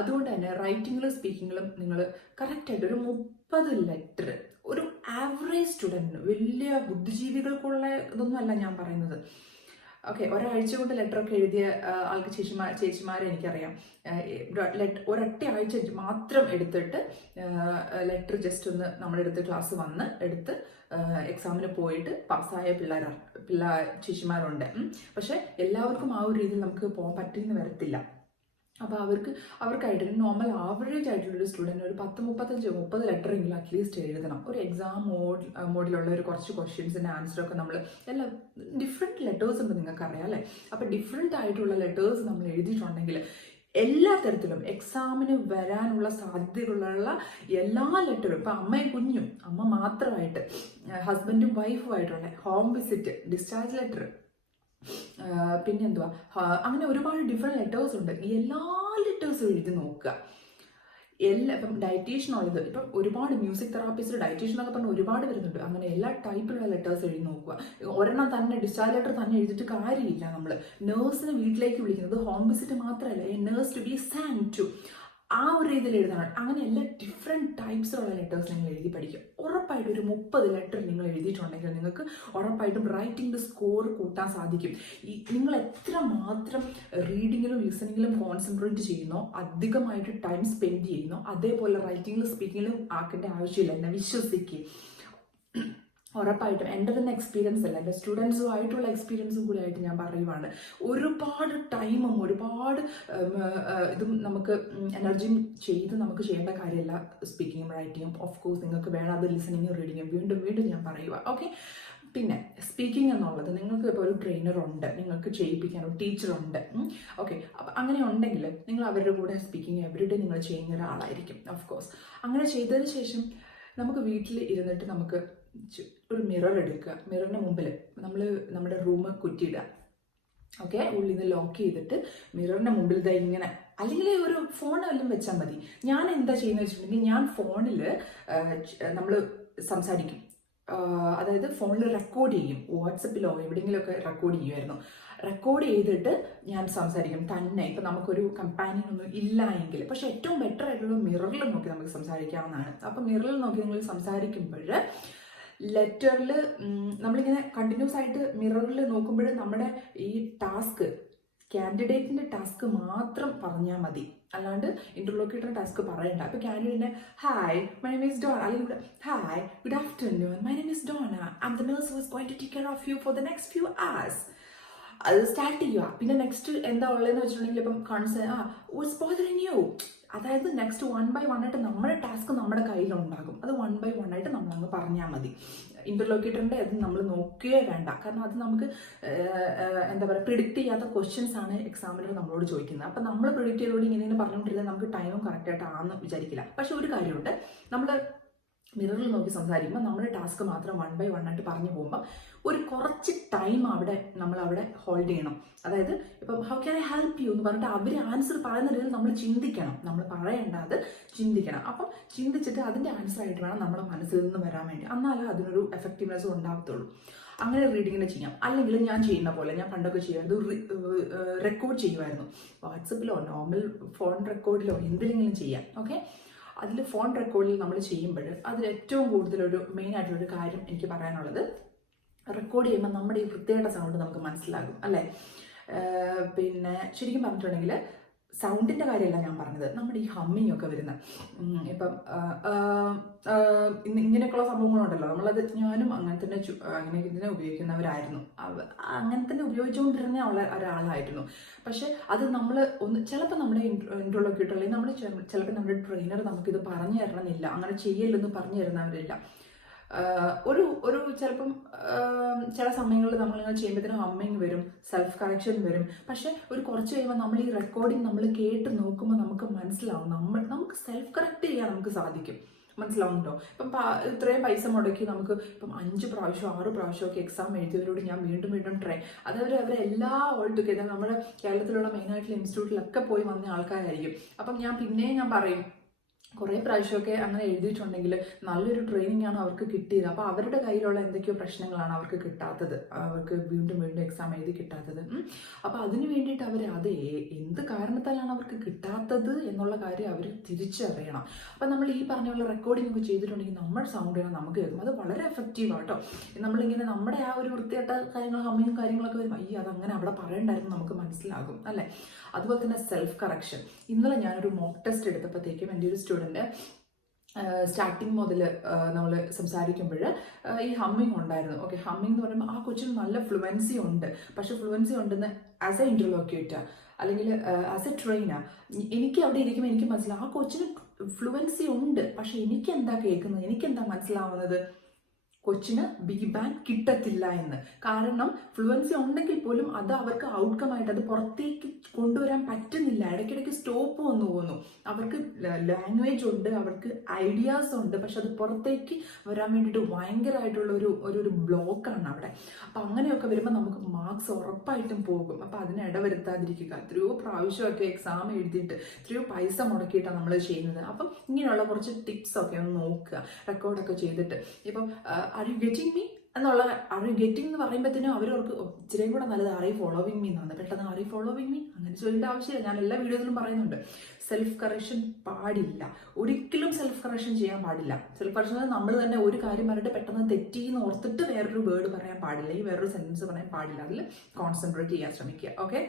അതുകൊണ്ട് തന്നെ റൈറ്റിങ്ങിലും സ്പീക്കിങ്ങിലും നിങ്ങൾ കറക്റ്റായിട്ട് ഒരു 30 ലെറ്റർ, ഒരു ആവറേജ് സ്റ്റുഡൻറ്റിന്, വലിയ ബുദ്ധിജീവികൾക്കുള്ള ഇതൊന്നും അല്ല ഞാൻ പറയുന്നത്. ഓക്കെ, ഒരാഴ്ച കൊണ്ട് ലെറ്ററൊക്കെ എഴുതിയ ആൾക്ക് ചേച്ചിമാരെ എനിക്കറിയാം. ഒരൊറ്റ ആഴ്ച മാത്രം എടുത്തിട്ട് ലെറ്റർ ജസ്റ്റ് ഒന്ന് നമ്മുടെ അടുത്ത് ക്ലാസ് വന്ന് എടുത്ത് എക്സാമിന് പോയിട്ട് പാസ്സായ ചേച്ചിമാരുണ്ട്. പക്ഷെ എല്ലാവർക്കും ആ ഒരു രീതിയിൽ നമുക്ക് പോകാൻ പറ്റിയെന്ന് വരത്തില്ല. അപ്പോൾ അവർക്കായിട്ട് നോർമൽ ആവറേജ് ആയിട്ടുള്ളൊരു സ്റ്റുഡൻറ്റ് ഒരു 30 ലെറ്ററെങ്കിലും അറ്റ്ലീസ്റ്റ് എഴുതണം. ഒരു എക്സാം മോഡിലുള്ള ഒരു കുറച്ച് ക്വസ്റ്റ്യൻസിൻ്റെ ആൻസറൊക്കെ നമ്മൾ എല്ലാം ഡിഫറെൻറ്റ് ലെറ്റേഴ്സ് ഉണ്ട്, നിങ്ങൾക്കറിയാം അല്ലേ? അപ്പോൾ ഡിഫറെൻ്റ് ആയിട്ടുള്ള ലെറ്റേഴ്സ് നമ്മൾ എഴുതിയിട്ടുണ്ടെങ്കിൽ എല്ലാ തരത്തിലും എക്സാമിന് വരാനുള്ള സാധ്യതകളുള്ള എല്ലാ ലെറ്ററും, ഇപ്പം അമ്മയും കുഞ്ഞും, അമ്മ മാത്രമായിട്ട്, ഹസ്ബൻഡും വൈഫുമായിട്ടുള്ള ഹോം വിസിറ്റ്, ഡിസ്ചാർജ് ലെറ്റർ, പിന്നെന്തുവാ, അങ്ങനെ ഒരുപാട് ഡിഫറെൻറ്റ് ലെറ്റേഴ്സ് ഉണ്ട്. എല്ലാ ലെറ്റേഴ്സും എഴുതി നോക്കുക. ഇപ്പം ഡയറ്റീഷ്യനുള്ളത്, ഇപ്പം ഒരുപാട് മ്യൂസിക് തെറാപ്പിസ്റ്റ്, ഡയറ്റീഷ്യൻ എന്നൊക്കെ പറഞ്ഞാൽ ഒരുപാട് വരുന്നുണ്ട്. അങ്ങനെ എല്ലാ ടൈപ്പിലുള്ള ലെറ്റേഴ്സ് എഴുതി നോക്കുക. ഒരെണ്ണം തന്നെ ഡിസ്ചാർജ് ലെറ്റർ തന്നെ എഴുതിയിട്ട് കാര്യമില്ല. നമ്മൾ നേഴ്സിനെ വീട്ടിലേക്ക് വിളിക്കുന്നത് ഹോം വിസിറ്റ് മാത്രമല്ല, a nurse to be sang to, ആ ഒരു രീതിയിൽ എഴുതണം. അങ്ങനെ എല്ലാ ഡിഫറെൻറ്റ് ടൈപ്സിലുള്ള ലെറ്റേഴ്സ് നിങ്ങൾ എഴുതി പഠിക്കും. ഉറപ്പായിട്ടും ഒരു 30 ലെറ്റർ നിങ്ങൾ എഴുതിയിട്ടുണ്ടെങ്കിൽ നിങ്ങൾക്ക് ഉറപ്പായിട്ടും റൈറ്റിംഗ് സ്കോർ കൂട്ടാൻ സാധിക്കും. നിങ്ങൾ എത്ര മാത്രം റീഡിങ്ങിലും ലിസണിങ്ങിലും കോൺസെൻട്രേറ്റ് ചെയ്യുന്നോ, അധികമായിട്ട് ടൈം സ്പെൻഡ് ചെയ്യുന്നോ, അതേപോലെ റൈറ്റിങ്ങിലും സ്പീക്കിങ്ങിലും ആക്കേണ്ട ആവശ്യമില്ല. എന്നെ വിശ്വസിക്കുക. ഉറപ്പായിട്ടും എൻ്റെ തന്നെ എക്സ്പീരിയൻസ് അല്ല, എൻ്റെ സ്റ്റുഡൻസുമായിട്ടുള്ള എക്സ്പീരിയൻസും കൂടി ആയിട്ട് ഞാൻ പറയുവാണ്. ഒരുപാട് ടൈമും ഒരുപാട് ഇതും നമുക്ക് എനർജിയും ചെയ്ത് നമുക്ക് ചെയ്യേണ്ട കാര്യമല്ല സ്പീക്കിങ്ങും റൈറ്റിങ്ങും. ഓഫ് കോഴ്സ് നിങ്ങൾക്ക് വേണം അത് ലിസണിങ്ങും റീഡിങ്ങും. വീണ്ടും വീണ്ടും ഞാൻ പറയുക. ഓക്കെ, പിന്നെ സ്പീക്കിംഗ് എന്നുള്ളത് നിങ്ങൾക്ക് ഇപ്പോൾ ഒരു ട്രെയിനറുണ്ട്, നിങ്ങൾക്ക് ചെയ്യിപ്പിക്കാൻ ഒരു ടീച്ചറുണ്ട്. ഓക്കെ, അപ്പം അങ്ങനെ ഉണ്ടെങ്കിൽ നിങ്ങൾ അവരുടെ കൂടെ സ്പീക്കിംഗ് എവറിഡേ നിങ്ങൾ ചെയ്യുന്ന ഒരാളായിരിക്കും. ഓഫ് കോഴ്സ് അങ്ങനെ ചെയ്തതിന് ശേഷം നമുക്ക് വീട്ടിൽ ഇരുന്നിട്ട് നമുക്ക് ഒരു മിറർ എടുക്കുക. മിററിന് മുമ്പിൽ നമ്മൾ നമ്മുടെ റൂം കുറ്റിയിടുക. ഓക്കെ, ഉള്ളിൽ നിന്ന് ലോക്ക് ചെയ്തിട്ട് മിററിൻ്റെ മുമ്പിൽ ഇതാ ഇങ്ങനെ, അല്ലെങ്കിൽ ഒരു ഫോൺ വല്ലതും വെച്ചാൽ മതി. ഞാൻ എന്താ ചെയ്യുന്നത് വെച്ചിട്ടുണ്ടെങ്കിൽ, ഞാൻ ഫോണിൽ നമ്മൾ സംസാരിക്കും. അതായത് ഫോണിൽ റെക്കോർഡ് ചെയ്യും, വാട്സപ്പിലോ എവിടെയെങ്കിലുമൊക്കെ റെക്കോർഡ് ചെയ്യുമായിരുന്നു. റെക്കോർഡ് ചെയ്തിട്ട് ഞാൻ സംസാരിക്കും തന്നെ. ഇപ്പം നമുക്കൊരു കമ്പാനിയൻ ഒന്നും ഇല്ല എങ്കിൽ, പക്ഷെ ഏറ്റവും ബെറ്റർ ആയിട്ടുള്ള മിററിൽ നോക്കി നമുക്ക് സംസാരിക്കാവുന്നതാണ്. അപ്പം മിററിൽ നോക്കി നിങ്ങൾ സംസാരിക്കുമ്പോൾ ലെറ്ററിൽ നമ്മളിങ്ങനെ കണ്ടിന്യൂസ് ആയിട്ട് മിററിൽ നോക്കുമ്പോൾ നമ്മുടെ ഈ ടാസ്ക്, കാൻഡിഡേറ്റിൻ്റെ ടാസ്ക് മാത്രം പറഞ്ഞാൽ മതി, അല്ലാണ്ട് ഇന്റർലോക്യൂട്ടറിന്റെ ടാസ്ക് പറയണ്ട. അപ്പോൾ കാൻഡിഡേറ്റിനെ hi my name is Donna, അല്ലെങ്കിൽ hi good afternoon my name is Donna, I am the nurse who is going to take care of you for the next few hours. അത് സ്റ്റാർട്ട് ചെയ്യുക. പിന്നെ നെക്സ്റ്റ് എന്താ ഉള്ളതെന്ന് വെച്ചിട്ടുണ്ടെങ്കിൽ ഇപ്പം വാട്ട്സ് ബോദറിങ് യു, അതായത് നെക്സ്റ്റ് 1 by 1 ആയിട്ട് നമ്മുടെ ടാസ്ക് നമ്മുടെ കയ്യിലുണ്ടാകും. അത് 1 by 1 ആയിട്ട് നമ്മളങ്ങ് പറഞ്ഞാൽ മതി. ഇന്റർലോക്യൂട്ടറിൻ്റെ അത് നമ്മൾ നോക്കുകയേ വേണ്ട. കാരണം അത് നമുക്ക് എന്താ പറയുക, പ്രിഡിക്റ്റ് ചെയ്യാത്ത ക്വസ്റ്റ്യൻസ് ആണ് എക്സാമിനർ നമ്മളോട് ചോദിക്കുന്നത്. അപ്പം നമ്മൾ പ്രിഡിക്റ്റ് ചെയ്തോണ്ട് ഇങ്ങനെ പറഞ്ഞുകൊണ്ടിരുന്നത് നമുക്ക് ടൈമും കറക്റ്റായിട്ട് ആണെന്ന് വിചാരിക്കില്ല. പക്ഷെ ഒരു കാര്യമുണ്ട്, നമ്മൾ മിററിൽ നോക്കി സംസാരിക്കുമ്പോൾ നമ്മുടെ ടാസ്ക് മാത്രം 1 by 1 ആയിട്ട് പറഞ്ഞു പോകുമ്പോൾ ഒരു കുറച്ച് ടൈം നമ്മളവിടെ ഹോൾഡ് ചെയ്യണം. അതായത് ഇപ്പം how can I help U എന്ന് പറഞ്ഞിട്ട് അവർ ആൻസർ പറയുന്ന രീതിയിൽ നമ്മൾ ചിന്തിക്കണം. നമ്മൾ പറയേണ്ട അത് ചിന്തിക്കണം. അപ്പം ചിന്തിച്ചിട്ട് അതിൻ്റെ ആൻസർ ആയിട്ട് വേണം നമ്മുടെ മനസ്സിൽ നിന്ന് വരാൻ വേണ്ടി. എന്നാലേ അതിനൊരു എഫക്റ്റീവ്നെസ് ഉണ്ടാകത്തുള്ളൂ. അങ്ങനെ റീഡിങ്ങിന് ചെയ്യാം. അല്ലെങ്കിൽ ഞാൻ ചെയ്യുന്ന പോലെ, ഞാൻ പണ്ടൊക്കെ ചെയ്യുമായിരുന്നു, റെക്കോർഡ് ചെയ്യുമായിരുന്നു. വാട്സപ്പിലോ നോർമൽ ഫോൺ റെക്കോർഡിലോ എന്തിലെങ്കിലും ചെയ്യാം. ഓക്കെ, അതിൽ ഫോൺ റെക്കോർഡിൽ നമ്മൾ ചെയ്യുമ്പോൾ അതിൽ ഏറ്റവും കൂടുതലൊരു മെയിൻ ആയിട്ടുള്ളൊരു കാര്യം എനിക്ക് പറയാനുള്ളത്, റെക്കോർഡ് ചെയ്യുമ്പോൾ നമ്മുടെ ഈ വൃത്തിയായിട്ട സൗണ്ട് നമുക്ക് മനസ്സിലാകും അല്ലേ. പിന്നെ ശരിക്കും പറഞ്ഞിട്ടുണ്ടെങ്കിൽ സൗണ്ടിൻ്റെ കാര്യമല്ല ഞാൻ പറഞ്ഞത്, നമ്മുടെ ഈ ഹമ്മിങ് ഒക്കെ വരുന്ന ഇപ്പം ഇങ്ങനെയൊക്കെയുള്ള സംഭവങ്ങളുണ്ടല്ലോ, നമ്മളത് ഞാനും അങ്ങനെ ഇതിനെ ഉപയോഗിക്കുന്നവരായിരുന്നു. അങ്ങനെ തന്നെ ഉപയോഗിച്ചുകൊണ്ടിരുന്ന ഒരാളായിരുന്നു. പക്ഷെ അത് നമ്മൾ ചിലപ്പോൾ നമ്മുടെ ഇൻട്രോളൊക്കെ അല്ലെങ്കിൽ നമ്മൾ ചിലപ്പോൾ നമ്മുടെ ട്രെയിനർ നമുക്കിത് പറഞ്ഞു തരണമെന്നില്ല, അങ്ങനെ ചെയ്യല്ലെന്ന് പറഞ്ഞു തരുന്നവരില്ല. ഒരു ചിലപ്പം ചില സമയങ്ങളിൽ നമ്മളിങ്ങനെ ചെയ്യുമ്പോഴത്തേനും ഹമ്മിങ് വരും, സെൽഫ് കറക്ഷൻ വരും. പക്ഷെ ഒരു കുറച്ച് കഴിയുമ്പോൾ നമ്മൾ ഈ റെക്കോർഡിങ് നമ്മൾ കേട്ട് നോക്കുമ്പോൾ നമുക്ക് മനസ്സിലാവും, നമുക്ക് സെൽഫ് കറക്റ്റ് ചെയ്യാൻ നമുക്ക് സാധിക്കും. മനസ്സിലാവുന്നുണ്ടോ? ഇപ്പം ഇത്രയും പൈസ മുടക്കി നമുക്ക് ഇപ്പം 5 പ്രാവശ്യം 6 പ്രാവശ്യമൊക്കെ എക്സാം എഴുതിയവരോട് ഞാൻ വീണ്ടും വീണ്ടും അവരെല്ലാ ഓൾ ടുഗെദർ നമ്മുടെ കേരളത്തിലുള്ള മെയിനായിട്ടുള്ള ഇൻസ്റ്റിറ്റ്യൂട്ടിലൊക്കെ പോയി വന്ന ആൾക്കാരായിരിക്കും. അപ്പം ഞാൻ പറയും, കുറേ പ്രാവശ്യമൊക്കെ അങ്ങനെ എഴുതിയിട്ടുണ്ടെങ്കിൽ നല്ലൊരു ട്രെയിനിങ് ആണ് അവർക്ക് കിട്ടിയത്. അപ്പോൾ അവരുടെ കയ്യിലുള്ള എന്തൊക്കെയോ പ്രശ്നങ്ങളാണ് അവർക്ക് കിട്ടാത്തത്, അവർക്ക് വീണ്ടും വീണ്ടും എക്സാം എഴുതി കിട്ടാത്തത്. അപ്പോൾ അതിന് വേണ്ടിയിട്ട് അവർ അത് എന്ത് കാരണത്താലാണ് അവർക്ക് കിട്ടാത്തത് എന്നുള്ള കാര്യം അവർ തിരിച്ചറിയണം. അപ്പം നമ്മൾ ഈ പറഞ്ഞുള്ള റെക്കോർഡിംഗ് ഒക്കെ ചെയ്തിട്ടുണ്ടെങ്കിൽ നമ്മുടെ സൗണ്ടിനെ നമുക്ക് കേൾക്കും. അത് വളരെ എഫക്റ്റീവാണ് കേട്ടോ. നമ്മളിങ്ങനെ നമ്മുടെ ആ ഒരു വൃത്തിയായിട്ട കാര്യങ്ങൾ, ഹമ്മിങ് കാര്യങ്ങളൊക്കെ വരുമ്പോൾ അതങ്ങനെ അവിടെ പറയണ്ടായിരുന്നു നമുക്ക് മനസ്സിലാകും അല്ലേ. അതുപോലെ തന്നെ സെൽഫ് കറക്ഷൻ. ഇന്നലെ ഞാനൊരു മോക്ക് ടെസ്റ്റ് എടുത്തപ്പോഴത്തേക്കും എൻ്റെ ഒരു സ്റ്റുഡൻറ്റ് സ്റ്റാർട്ടിങ് മുതൽ നമ്മൾ സംസാരിക്കുമ്പോൾ ഈ ഹമ്മിങ് ഉണ്ടായിരുന്നു. ഓക്കെ, ഹമ്മിങ് എന്ന് പറയുമ്പോൾ ആ കൊച്ചിന് നല്ല ഫ്ലുവൻസി ഉണ്ട്. പക്ഷെ ഫ്ലുവൻസി ഉണ്ടെന്ന് ആസ് എ ഇൻ്റർലോക്യൂറ്റർ അല്ലെങ്കിൽ ആസ് എ ട്രെയിനർ എനിക്ക് അവിടെ ഇരിക്കുമ്പോൾ എനിക്ക് മനസ്സിലാവും ആ കൊച്ചിന് ഫ്ലുവൻസി ഉണ്ട്, പക്ഷെ എനിക്ക് എന്താ കേൾക്കുന്നത്, എനിക്കെന്താ മനസ്സിലാവുന്നത്, കൊച്ചിന് ബിഗ് ബാങ് കിട്ടത്തില്ല എന്ന്. കാരണം ഫ്ലുവൻസി ഉണ്ടെങ്കിൽ പോലും അത് അവർക്ക് ഔട്ട്കം ആയിട്ട് അത് പുറത്തേക്ക് കൊണ്ടുവരാൻ പറ്റുന്നില്ല. ഇടയ്ക്കിടയ്ക്ക് സ്റ്റോപ്പ് വന്നു പോകുന്നു. അവർക്ക് ലാംഗ്വേജ് ഉണ്ട്, അവർക്ക് ഐഡിയാസ് ഉണ്ട്, പക്ഷെ അത് പുറത്തേക്ക് വരാൻ വേണ്ടിയിട്ട് ഭയങ്കരമായിട്ടുള്ള ഒരു ബ്ലോക്കാണ് അവിടെ. അപ്പം അങ്ങനെയൊക്കെ വരുമ്പോൾ നമുക്ക് മാർക്സ് ഉറപ്പായിട്ടും പോകും. അപ്പം അതിന് ഇടവരുത്താതിരിക്കുക. എത്രയോ പ്രാവശ്യമൊക്കെ എക്സാം എഴുതിയിട്ട് എത്രയോ പൈസ മുടക്കിയിട്ടാണ് നമ്മൾ ചെയ്യുന്നത്. അപ്പം ഇങ്ങനെയുള്ള കുറച്ച് ടിപ്സൊക്കെ ഒന്ന് നോക്കുക, റെക്കോർഡൊക്കെ ചെയ്തിട്ട്. ഇപ്പം ആർ യു ഗെറ്റിംഗ് മീ എന്നുള്ള ആർ യു ഗെറ്റിംഗ് എന്ന് പറയുമ്പോഴത്തേനും അവർക്ക് ഇച്ചിരിയും കൂടെ നല്ലത് ആർ യു ഫോളോവിങ് മീ എന്നാണ്. പെട്ടെന്ന് ആർ യു ഫോളോവിങ് മീ അങ്ങനെ ചോദിക്കേണ്ട ആവശ്യമില്ല. ഞാൻ എല്ലാ വീഡിയോസിലും പറയുന്നുണ്ട്, സെൽഫ് കറക്ഷൻ പാടില്ല, ഒരിക്കലും സെൽഫ് കറക്ഷൻ ചെയ്യാൻ പാടില്ല. സെൽഫ് കറക്ഷൻ നമ്മൾ തന്നെ ഒരു കാര്യം പറഞ്ഞിട്ട് പെട്ടെന്ന് തെറ്റിന്ന് ഓർത്തിട്ട് വേറൊരു വേർഡ് പറയാൻ പാടില്ല, ഈ വേറൊരു സെൻറ്റൻസ് പറയാൻ പാടില്ല. അതിൽ കോൺസെൻട്രേറ്റ് ചെയ്യാൻ ശ്രമിക്കുക. ഓക്കെ.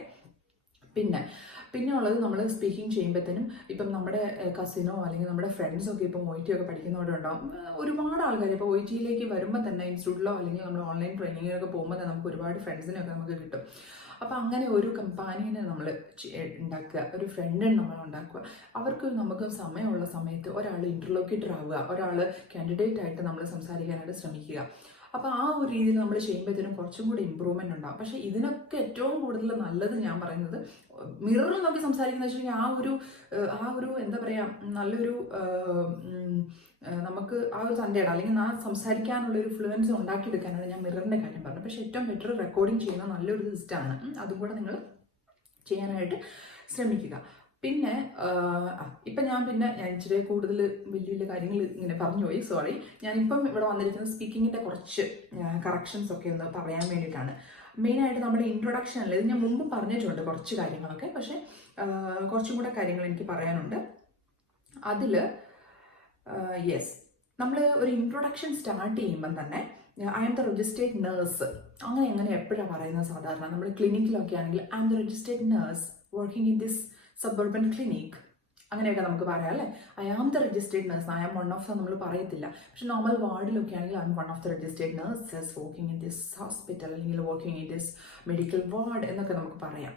പിന്നെ ഉള്ളത് നമ്മൾ സ്പീക്കിംഗ് ചെയ്യുമ്പോഴത്തേനും ഇപ്പം നമ്മുടെ കസിനോ അല്ലെങ്കിൽ നമ്മുടെ ഫ്രണ്ട്സോ ഒക്കെ ഇപ്പം OIT ഒക്കെ പഠിക്കുന്നവരുണ്ടാവും. ഒരുപാട് ആൾക്കാർ ഇപ്പോൾ OIT യിലേക്ക് വരുമ്പോൾ തന്നെ ഇൻസ്റ്റിറ്റ്യൂട്ടിലോ അല്ലെങ്കിൽ നമ്മൾ ഓൺലൈൻ ട്രെയിനിങ്ങിനൊക്കെ പോകുമ്പോൾ തന്നെ നമുക്ക് ഒരുപാട് ഫ്രണ്ട്സിനൊക്കെ നമുക്ക് കിട്ടും. അപ്പം അങ്ങനെ ഒരു കമ്പാനിയനെ നമ്മൾ ഉണ്ടാക്കുക, ഒരു ഫ്രണ്ടിനെ നമ്മൾ ഉണ്ടാക്കുക. അവർക്ക് നമുക്ക് സമയമുള്ള സമയത്ത് ഒരാൾ ഇൻ്റർലോക്യൂട്ടർ ആവുക, ഒരാൾ കാൻഡിഡേറ്റ് ആയിട്ട് നമ്മൾ സംസാരിക്കാനായിട്ട് ശ്രമിക്കുക. അപ്പോൾ ആ ഒരു രീതിയിൽ നമ്മൾ ചെയ്യുമ്പോഴത്തേനും കുറച്ചും കൂടി ഇമ്പ്രൂവ്മെൻ്റ് ഉണ്ടാകും. പക്ഷേ ഇതിനൊക്കെ ഏറ്റവും കൂടുതൽ നല്ലത് ഞാൻ പറയുന്നത് മിററിൽ നോക്കി സംസാരിക്കുന്ന വെച്ചാൽ ആ ഒരു എന്താ പറയുക, നല്ലൊരു നമുക്ക് ആ ഒരു തൻ്റെയാണ് അല്ലെങ്കിൽ ആ സംസാരിക്കാനുള്ളൊരു ഫ്ലുവൻസ് ഉണ്ടാക്കിയെടുക്കാനാണ് ഞാൻ മിററിൻ്റെ കാര്യം പറഞ്ഞത്. പക്ഷേ ഏറ്റവും ബെറ്റർ റെക്കോർഡിങ് ചെയ്യുന്ന നല്ലൊരു സിസ്റ്റമാണ്. അതുകൂടെ നിങ്ങൾ ചെയ്യാനായിട്ട് ശ്രമിക്കുക. പിന്നെ ഇപ്പം ഞാൻ ഇച്ചിരി കൂടുതൽ വലിയ വലിയ കാര്യങ്ങൾ ഇങ്ങനെ പറഞ്ഞു പോയി, സോറി. ഞാനിപ്പം ഇവിടെ വന്നിരിക്കുന്നത് സ്പീക്കിങ്ങിൻ്റെ കുറച്ച് കറക്ഷൻസ് ഒക്കെ ഒന്ന് പറയാൻ വേണ്ടിയിട്ടാണ്. മെയിനായിട്ട് നമ്മുടെ ഇൻട്രൊഡക്ഷൻ അല്ല, ഇത് ഞാൻ മുമ്പ് പറഞ്ഞിട്ടുണ്ട് കുറച്ച് കാര്യങ്ങളൊക്കെ, പക്ഷേ കുറച്ചും കൂടെ കാര്യങ്ങൾ എനിക്ക് പറയാനുണ്ട്. അതിൽ യെസ്, നമ്മൾ ഒരു ഇൻട്രൊഡക്ഷൻ സ്റ്റാർട്ട് ചെയ്യുമ്പം തന്നെ I am the registered nurse അങ്ങനെ എപ്പോഴാണ് പറയുന്നത്? സാധാരണ നമ്മൾ ക്ലിനിക്കിലൊക്കെ ആണെങ്കിൽ I am the registered nurse working in this suburban clinic അങ്ങനെയൊക്കെ നമുക്ക് പറയാം അല്ലേ. I am the registered nurse, I am one of the നമ്മൾ പറയത്തില്ല. പക്ഷെ നോർമൽ വാർഡിലൊക്കെ ആണെങ്കിൽ I am one of the registered nurses working in this hospital അല്ലെങ്കിൽ working in this medical ward എന്നൊക്കെ നമുക്ക് പറയാം.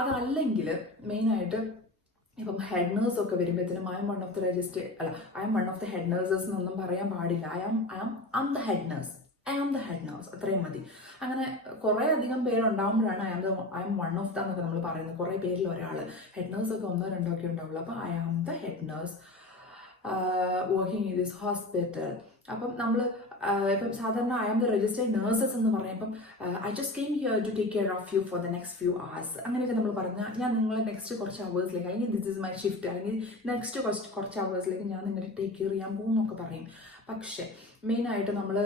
അതല്ലെങ്കിൽ മെയിനായിട്ട് ഇപ്പം ഹെഡ് നേഴ്സ് ഒക്കെ വരുമ്പോഴത്തേനും I am one of the I am one of the head nurses എന്നൊന്നും പറയാൻ പാടില്ല. I am the head nurse, I am the head nurse, അത്രയും മതി. അങ്ങനെ കുറേ അധികം പേരുണ്ടാകുമ്പോഴാണ് I am one of the എന്നൊക്കെ നമ്മൾ പറയുന്നത്. കുറേ പേരിൽ ഒരാൾ, ഹെഡ് നേഴ്സ് ഒക്കെ 1-2 ഒക്കെ ഉണ്ടാവുള്ളൂ. അപ്പോൾ I am the head nurse working in this hospital. അപ്പം നമ്മൾ ഇപ്പം സാധാരണ I am the registered nurses എന്ന് പറയുമ്പം I just came here to take care of you for the next few hours അങ്ങനെയൊക്കെ നമ്മൾ പറഞ്ഞാൽ ഞാൻ നിങ്ങളെ നെക്സ്റ്റ് കുറച്ച് അവേഴ്സിലേക്ക് അല്ലെങ്കിൽ ദിസ് ഇസ് മൈ ഷിഫ്റ്റ് അല്ലെങ്കിൽ നെക്സ്റ്റ് കുറച്ച് അവേഴ്സിലേക്ക് ഞാൻ നിങ്ങളെ ടേക്ക് കെയർ ചെയ്യാൻ പോകുന്നൊക്കെ പറയും. പക്ഷേ മെയിനായിട്ട് നമ്മൾ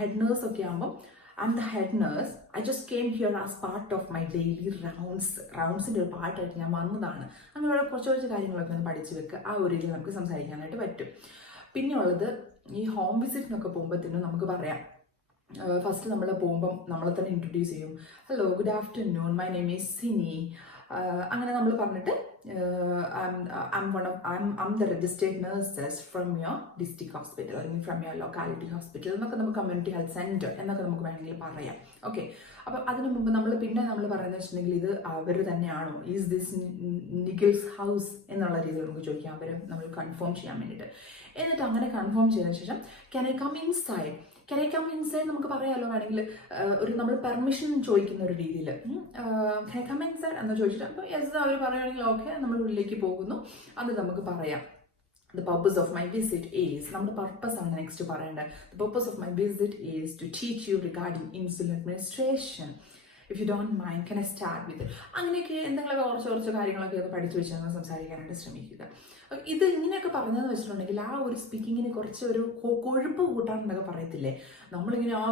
ഹെഡ് നേഴ്സ് ഒക്കെ ആകുമ്പം I am the head nurse, I just came here as part of my daily റൗണ്ട്സിൻ്റെ ഒരു പാർട്ടായിട്ട് ഞാൻ വന്നതാണ്. അങ്ങനെയുള്ള കുറച്ച് കാര്യങ്ങളൊക്കെ ഒന്ന് പഠിച്ചു വെക്കുക. ആ ഒരു രീതിയിൽ നമുക്ക് സംസാരിക്കാനായിട്ട് പറ്റും. പിന്നെ ഉള്ളത് ഈ ഹോം വിസിറ്റിനൊക്കെ പോകുമ്പോഴത്തേനും നമുക്ക് പറയാം, ഫസ്റ്റ് നമ്മൾ പോകുമ്പം നമ്മളെ തന്നെ ഇൻട്രൊഡ്യൂസ് ചെയ്യും. Hello, good afternoon, my name is Sini. അങ്ങനെ നമ്മൾ പറഞ്ഞിട്ട് I'm the registered nurses from your district hospital അല്ലെങ്കിൽ from your locality hospital എന്നൊക്കെ നമുക്ക് കമ്മ്യൂണിറ്റി ഹെൽത്ത് സെൻറ്റർ എന്നൊക്കെ നമുക്ക് വേണമെങ്കിൽ പറയാം. ഓക്കെ. അപ്പം അതിനു മുമ്പ് നമ്മൾ പറയുന്നത് വെച്ചിട്ടുണ്ടെങ്കിൽ ഇത് അവർ തന്നെയാണോ, ഈസ് ദിസ് നിഖിൽസ് ഹൗസ് എന്നുള്ള രീതിയിൽ നമുക്ക് ചോദിക്കാം. അവർ നമ്മൾ കൺഫേം ചെയ്യാൻ വേണ്ടിയിട്ട്. എന്നിട്ട് അങ്ങനെ കൺഫേം ചെയ്തതിന് ശേഷം ക്യാൻ ഐ കം ഇൻസൈഡ് നമുക്ക് പറയാമല്ലോ വേണമെങ്കിൽ ഒരു നമ്മൾ പെർമിഷൻ ചോദിക്കുന്ന ഒരു രീതിയിൽ ക്യാൻ ഐ കം ഇൻസൈഡ് എന്ന് ചോദിച്ചിട്ട് അപ്പോൾ യെസ് അവർ പറയുകയാണെങ്കിൽ ഓക്കെ നമ്മൾ ഉള്ളിലേക്ക് പോകുന്നു. അത് നമുക്ക് പറയാം. The purpose of my visit is, നമ്മുടെ പർപ്പസ് ആണ് നെക്സ്റ്റ് പറയേണ്ടത്. The purpose of my visit is to teach you regarding insulin administration. If you don't mind, can I start with it? അങ്ങനെയൊക്കെ എന്തെങ്കിലുമൊക്കെ കുറച്ച് കാര്യങ്ങളൊക്കെ ഒന്ന് പഠിച്ചു വെച്ചാൽ സംസാരിക്കാനായിട്ട് ശ്രമിക്കുക. ഇത് ഇങ്ങനെയൊക്കെ പറഞ്ഞതെന്ന് വെച്ചിട്ടുണ്ടെങ്കിൽ ആ ഒരു സ്പീക്കിങ്ങിന് കുറച്ച് ഒരു കൊഴുപ്പ് കൂട്ടാണെന്നൊക്കെ പറയത്തില്ലേ. നമ്മളിങ്ങനെ ആ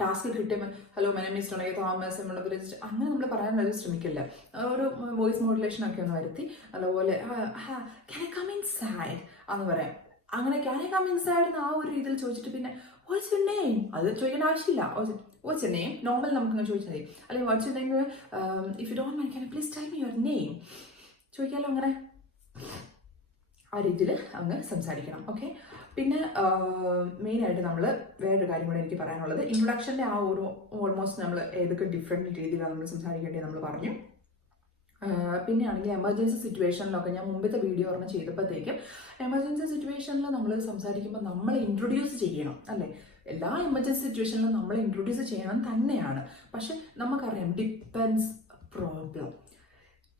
ടാസ്ക് കിട്ടിയപ്പോൾ hello my name is Tony Thomas അങ്ങനെ നമ്മൾ പറയാനായിട്ട് ശ്രമിക്കില്ല. ഒരു വോയിസ് മോഡുലേഷനൊക്കെ ഒന്ന് വരുത്തി നല്ലപോലെ ക്യാൻ ഐ കം ഇൻസൈഡ് എന്ന് പറയാം. അങ്ങനെ ക്യാൻ ഐ കം ഇൻസൈഡ് എന്ന് ആ ഒരു രീതിയിൽ ചോദിച്ചിട്ട് പിന്നെ വാട്ട്സ് യുവർ നെയിം അത് ചോദിക്കേണ്ട ആവശ്യമില്ല. വാട്ട്സ് യുവർ നെയിം നോർമൽ നമുക്കിങ്ങനെ ചോദിച്ചാൽ മതി. അല്ലെങ്കിൽ what's your name, if you don't mind can I please tell me your name ചോദിക്കാമല്ലോ. അങ്ങനെ ആ രീതിയിൽ അങ്ങ് സംസാരിക്കണം. ഓക്കെ. പിന്നെ മെയിനായിട്ട് നമ്മൾ വേറൊരു കാര്യം കൂടെ എനിക്ക് പറയാനുള്ളത്, ഇൻട്രൊഡക്ഷൻ്റെ ആ ഒരു ഓൾമോസ്റ്റ് നമ്മൾ ഏതൊക്കെ ഡിഫറെൻറ്റ് രീതിയിലാണ് നമ്മൾ സംസാരിക്കേണ്ടത് നമ്മൾ പറഞ്ഞു. പിന്നെയാണെങ്കിൽ എമർജൻസി സിറ്റുവേഷനിലൊക്കെ ഞാൻ മുമ്പത്തെ വീഡിയോ ഒരെണ്ണം ചെയ്തപ്പോഴത്തേക്കും എമർജൻസി സിറ്റുവേഷനിൽ നമ്മൾ സംസാരിക്കുമ്പോൾ നമ്മൾ ഇൻട്രൊഡ്യൂസ് ചെയ്യണം അല്ലേ. എല്ലാ എമർജൻസി സിറ്റുവേഷനിലും നമ്മൾ ഇൻട്രൊഡ്യൂസ് ചെയ്യണം തന്നെയാണ്. പക്ഷെ നമുക്കറിയാം ഡിപ്പെൻസ് പ്രോബ്ലം.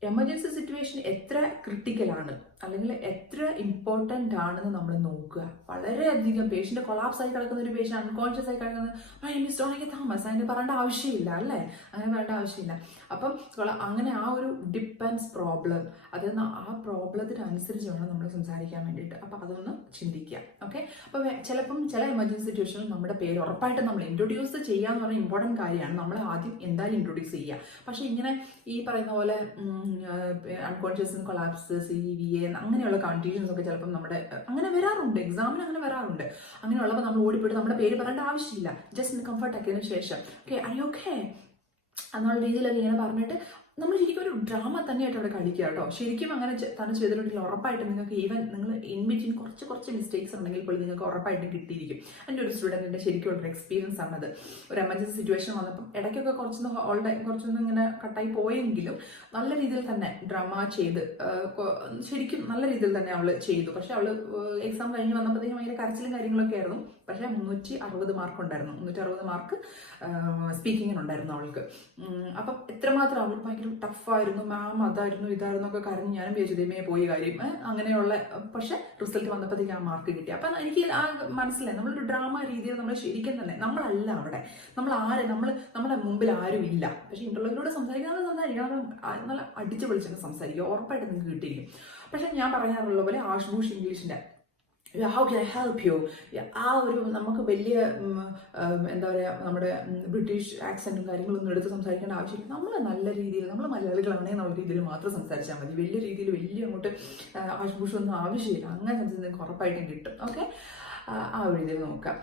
എമർജൻസി സിറ്റുവേഷൻ എത്ര ക്രിട്ടിക്കലാണ് അല്ലെങ്കിൽ എത്ര ഇമ്പോർട്ടൻ്റ് ആണെന്ന് നമ്മൾ നോക്കുക. വളരെയധികം പേഷ്യൻ്റ് കൊളാപ്സ് ആയി കിടക്കുന്ന ഒരു പേഷ്യൻ്റ് അൺകോൺഷ്യസ് ആയി കിടക്കുന്നത് മിസ്റ്റോണിക്ക് താമസ് അതിന് പറയേണ്ട ആവശ്യമില്ല അല്ലേ, അങ്ങനെ പറയേണ്ട ആവശ്യമില്ല. അപ്പം അങ്ങനെ ആ ഒരു ഡിപ്പെൻസ് പ്രോബ്ലം, അതെന്ന് ആ പ്രോബ്ലത്തിനനുസരിച്ച് വേണം നമ്മൾ സംസാരിക്കാൻ വേണ്ടിയിട്ട്. അപ്പം അതൊന്ന് ചിന്തിക്കുക. ഓക്കെ. അപ്പോൾ ചിലപ്പം ചില എമർജൻസി സിറ്റുവേഷനിൽ നമ്മുടെ പേര് ഉറപ്പായിട്ട് നമ്മൾ ഇൻട്രൊഡ്യൂസ് ചെയ്യുക എന്ന് പറഞ്ഞാൽ ഇമ്പോർട്ടൻറ്റ് കാര്യമാണ്. നമ്മൾ ആദ്യം എന്തായാലും ഇൻട്രൊഡ്യൂസ് ചെയ്യുക. പക്ഷേ ഇങ്ങനെ ഈ പറയുന്ന പോലെ അൺകോൺഷ്യസ് കൊളാപ്സ് CVA അങ്ങനെയുള്ള കണ്ടീഷൻസ് ഒക്കെ ചിലപ്പം നമ്മുടെ അങ്ങനെ വരാറുണ്ട്, എക്സാമിന് അങ്ങനെ വരാറുണ്ട്. അങ്ങനെയുള്ളപ്പോൾ നമ്മൾ ഓടിപ്പോയിട്ട് നമ്മുടെ പേര് പറയേണ്ട ആവശ്യമില്ല. ജസ്റ്റ് കംഫർട്ട് ആക്കിയതിനു ശേഷം ഓക്കെ എന്നുള്ള രീതിയിലൊക്കെ ഇങ്ങനെ പറഞ്ഞിട്ട് നമ്മൾ ശരിക്കും ഒരു ഡ്രാമ തന്നെയായിട്ട് അവിടെ കളിക്കുക കേട്ടോ. ശരിക്കും അങ്ങനെ തന്നെ ചെയ്തിട്ടുണ്ടെങ്കിൽ ഉറപ്പായിട്ട് നിങ്ങൾക്ക് ഈവൻ നിങ്ങൾ ഇൻ ബിറ്റ്വീൻ കുറച്ച് മിസ്റ്റേക്സ് ഉണ്ടെങ്കിൽ പോലും നിങ്ങൾക്ക് ഉറപ്പായിട്ടും കിട്ടിയിരിക്കും. എൻ്റെ ഒരു സ്റ്റുഡൻറ്റിൻ്റെ ശരിക്കും ഉള്ളൊരു എക്സ്പീരിയൻസ് ആണത്. ഒരു എമർജൻസി സിറ്റുവേഷൻ വന്നപ്പം ഇടയ്ക്കൊക്കെ കുറച്ചൊന്നും ഇങ്ങനെ കട്ടായി പോയെങ്കിലും നല്ല രീതിയിൽ തന്നെ ഡ്രാമ ചെയ്ത് ശരിക്കും നല്ല രീതിയിൽ തന്നെ അവൾ ചെയ്തു. പക്ഷെ അവൾ എക്സാം കഴിഞ്ഞ് വന്നപ്പോഴത്തേക്കും ഭയങ്കര കരച്ചിലും കാര്യങ്ങളൊക്കെ ആയിരുന്നു. പക്ഷേ 360 മാർക്ക് ഉണ്ടായിരുന്നു. 360 മാർക്ക് സ്പീക്കിങ്ങിനുണ്ടായിരുന്നു അവൾക്ക്. അപ്പം എത്രമാത്രം അവൾക്ക് ഭയങ്കര ടഫായിരുന്നു. മാം അതായിരുന്നു ഇതായിരുന്നു ഒക്കെ കരഞ്ഞ് ഞാനും വിചാരിച്ചതേ പോയി കാര്യം അങ്ങനെയുള്ള. പക്ഷെ റിസൾട്ട് വന്നപ്പോഴത്തേക്ക് ആ മാർക്ക് കിട്ടി. അപ്പം എനിക്ക് ആ മനസ്സിലായി നമ്മളൊരു ഡ്രാമ രീതിയിൽ നമ്മൾ ശരിക്കും തന്നെ നമ്മളല്ല അവിടെ, നമ്മുടെ മുമ്പിൽ ആരും ഇല്ല. പക്ഷെ ഇന്റർവ്യൂവിലൂടെ സംസാരിക്കാൻ നല്ല അടിച്ചു പൊളിച്ചൊക്കെ സംസാരിക്കുക, ഉറപ്പായിട്ട് നിങ്ങൾക്ക് കിട്ടിയിരിക്കും. പക്ഷെ ഞാൻ പറയാറുള്ള പോലെ ആഷ്ബൂഷ് ഇംഗ്ലീഷിന്റെ how can I help you ആ ഒരു നമുക്ക് വലിയ എന്താ പറയുക നമ്മുടെ ബ്രിട്ടീഷ് ആക്സെൻറ്റും കാര്യങ്ങളൊന്നും എടുത്ത് സംസാരിക്കേണ്ട ആവശ്യമില്ല. നമ്മൾ നല്ല രീതിയിൽ നമ്മൾ മലയാളികളാണെങ്കിൽ എന്നുള്ള രീതിയിൽ മാത്രം സംസാരിച്ചാൽ മതി. വലിയ രീതിയിൽ അങ്ങോട്ട് ആഷ്ബൂഷൊന്നും ആവശ്യമില്ല. അങ്ങനെ സംസാരിച്ച് ഉറപ്പായിട്ടും കിട്ടും. ഓക്കെ. ആ ഒരു രീതിയിൽ നോക്കാം.